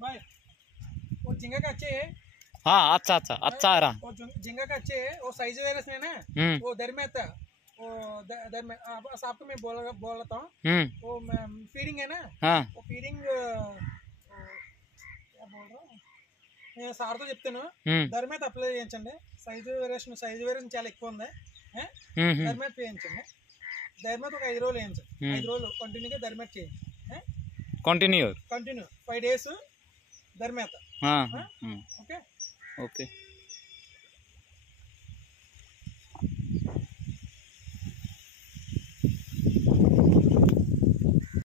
भाई वो झींगा का अच्छे है। हाँ अच्छा अच्छा अच्छा आ रहा। वो झींगा का अच्छे है, वो साइज वगैरह से ना वो दर में था, वो दर में बस आपको मैं बोलता हूँ। वो फीडिंग है ना, हाँ वो फीडिंग क्या बोल रहा हूँ నేను సార్తో చెప్తాను దర్ మీద అప్లై చేయించండి సైజు వేరియేషన్ చాలా ఎక్కువ ఉంది దర్ మీద చేయించండి దర్ మీద ఒక 5 రోజులు వేయించండి 5 రోజులు కంటిన్యూగా దర్ మీద చేయండి కంటిన్యూ 5 days దర్ మీద ఓకే ఓకే